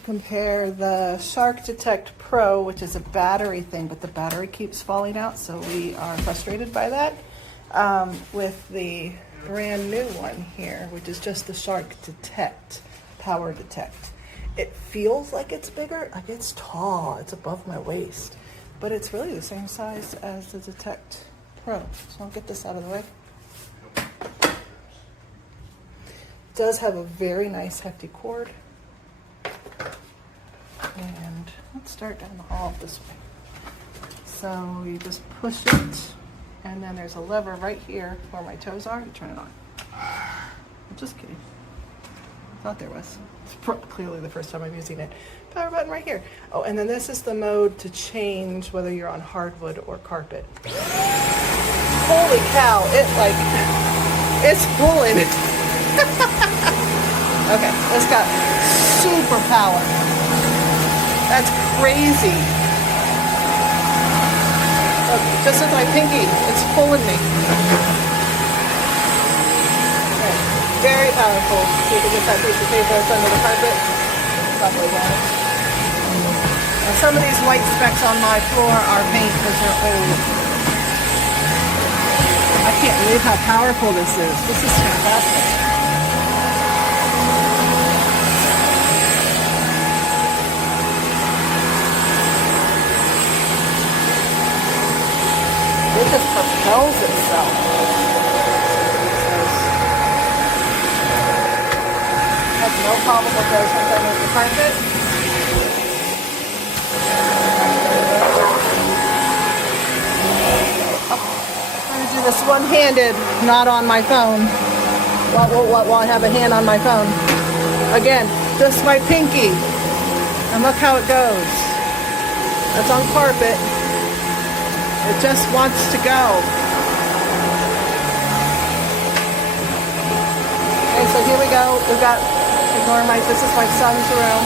Compare the Shark Detect Pro, which is a battery thing, but the battery keeps falling out, so we are frustrated by that, with the brand new one here, which is just the Shark Detect, Power Detect. It feels like it's bigger, like it's tall, it's above my waist, but it's really the same size as the Detect Pro. So I'll get this out of the way. It does have a very nice hefty cord. And let's start down the hall this way. So you just push it, and then there's a lever right here where my toes are to turn it on. I'm just kidding. I thought there was. It's clearly the first time I'm using it. Power button right here. Oh, and then this is the mode to change whether you're on hardwood or carpet. Holy cow, it's pulling. Okay, it's got super power. That's crazy. Look, just with my pinky, it's pulling me. Okay. Very powerful. See if we get that piece of paper that's under the carpet. Probably won't. Now, some of these white specks on my floor are paint because they're old. I can't believe how powerful this is. This is fantastic. It just propels itself. Has no problem with those once I move the carpet. I'm going to do this one-handed, not on my phone. While I have a hand on my phone. Again, just my pinky. And look how it goes. That's on carpet. It just wants to go. Okay, so here we go. We've got, this is my son's room,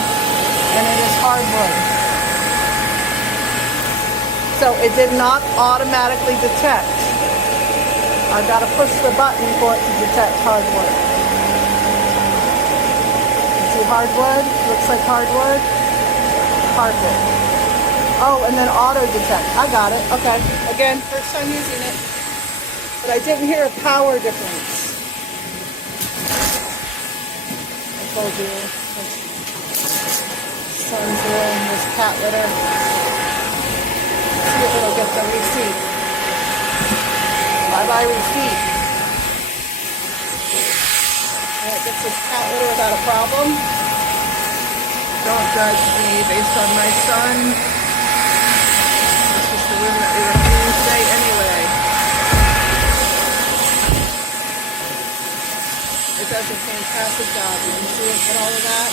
and it is hardwood. So it did not automatically detect. I've got to push the button for it to detect hardwood. See hardwood? Looks like hardwood. Carpet. Oh, and then auto detect. I got it. Okay. Again, first time using it. But I didn't hear a power difference. I told you. Son's room, this cat litter. See if it'll get the receipt. Bye-bye receipt. And it gets this cat litter without a problem. Don't judge me based on my son. The room that we were cleaning today anyway. It does a fantastic job. You can see it and all of that.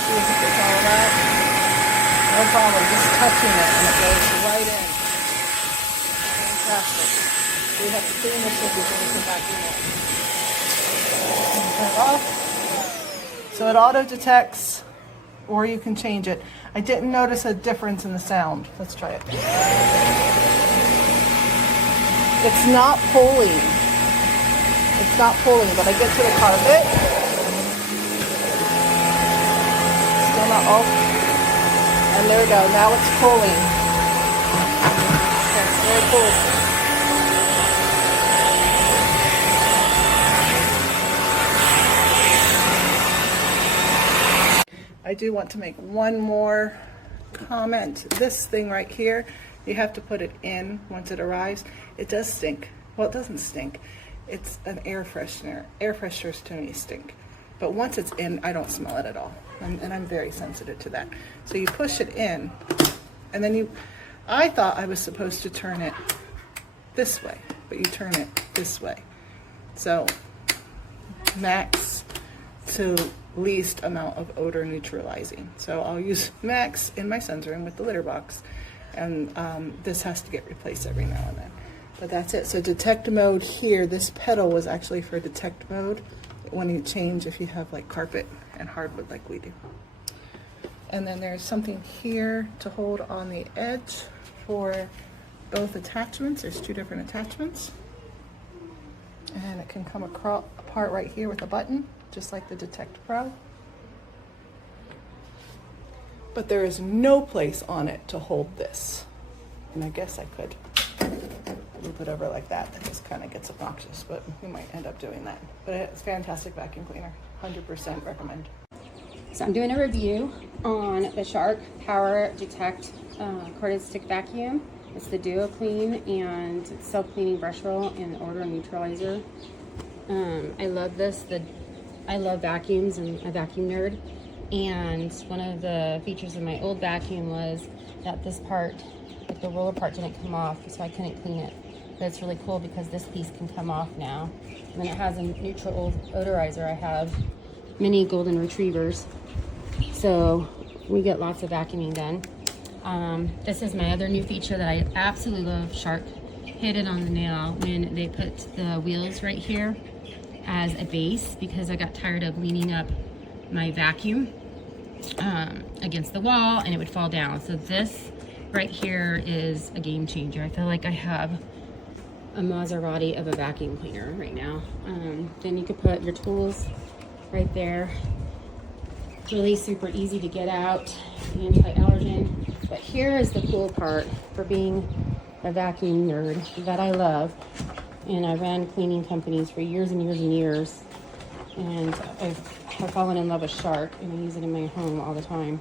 See if it gets all of that. No problem, just touching it and it goes right in. Fantastic. We have to clean this if we're going to come back in it. Turn it off. So it auto detects, or you can change it. I didn't notice a difference in the sound. Let's try it. It's not pulling. It's not pulling, but I get to the carpet. Still not, oh. And there we go, now it's pulling. Okay, there it pulls. I do want to make one more comment. This thing right here, you have to put it in once it arrives. It does stink. Well, it doesn't stink. It's an air freshener. Air fresheners to me stink. But once it's in, I don't smell it at all. And I'm very sensitive to that. So you push it in, and then I thought I was supposed to turn it this way, but you turn it this way. So max to least amount of odor neutralizing. So I'll use max in my son's room with the litter box, and this has to get replaced every now and then. But that's it. So detect mode here, this pedal was actually for detect mode when you change if you have like carpet and hardwood like we do. And then there's something here to hold on the edge for both attachments. There's two different attachments. And it can come apart right here with a button just like the Detect Pro. But there is no place on it to hold this. And I guess I could loop it over like that. That just kind of gets obnoxious, but we might end up doing that. But it's a fantastic vacuum cleaner. 100% recommend. So I'm doing a review on the Shark POWERDETECT corded stick vacuum. It's the DuoClean and self-cleaning brush roll and Odor Neutralizer. I love this. I love vacuums. I'm a vacuum nerd. And one of the features of my old vacuum was that this part, like the roller part, didn't come off, so I couldn't clean it. But it's really cool because this piece can come off now. And then it has a neutral odorizer. I have many golden retrievers, so we get lots of vacuuming done. This is my other new feature that I absolutely love. Shark hit it on the nail when they put the wheels right here as a base, because I got tired of leaning up my vacuum against the wall and it would fall down. So this right here is a game changer. I feel like I have a Maserati of a vacuum cleaner right now. Then you could put your tools right there. Really super easy to get out, anti-allergen. But here is the cool part for being a vacuum nerd that I love. And I ran cleaning companies for years and years and years. And I've fallen in love with Shark, and I use it in my home all the time.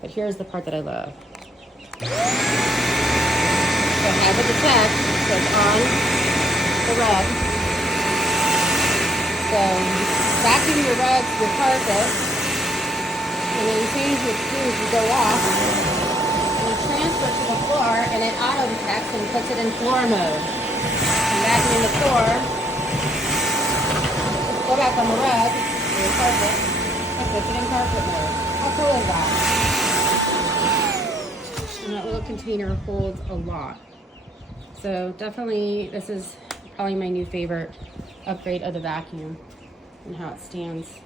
But here's the part that I love. So I have a detect, so it's on the rug. So vacuum your rugs, your carpet, and then as soon as you do, you go off, and you transfer to the floor, and it auto detects and puts it in floor mode. And vacuum the floor, go back on the rug, or your carpet, and puts it in carpet mode. How cool is that? And that little container holds a lot. So definitely, this is probably my new favorite upgrade of the vacuum and how it stands.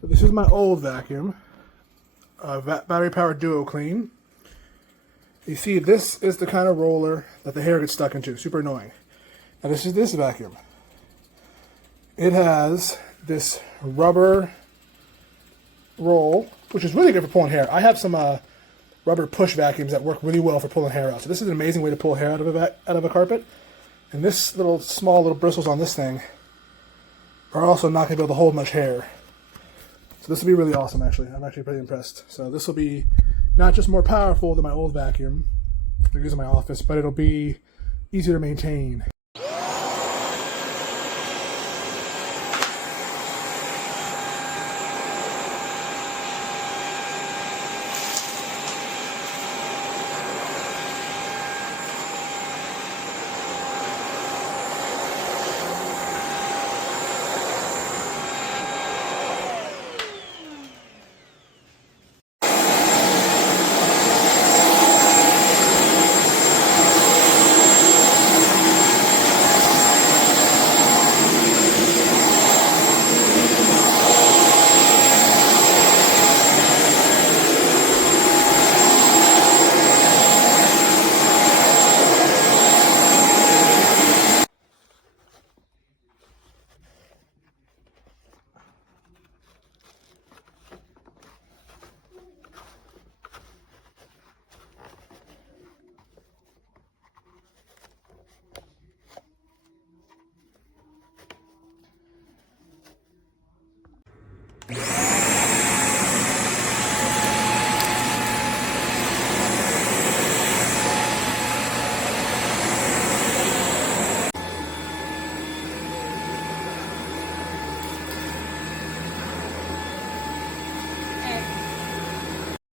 So this is my old vacuum, battery-powered DuoClean. You see, this is the kind of roller that the hair gets stuck into. Super annoying. Now this is this vacuum. It has this rubber roll, which is really good for pulling hair. I have some rubber push vacuums that work really well for pulling hair out. So this is an amazing way to pull hair out of a carpet. And this little small little bristles on this thing are also not going to be able to hold much hair. So this will be really awesome, actually. I'm actually pretty impressed. So this will be not just more powerful than my old vacuum I use in my office, but it'll be easier to maintain.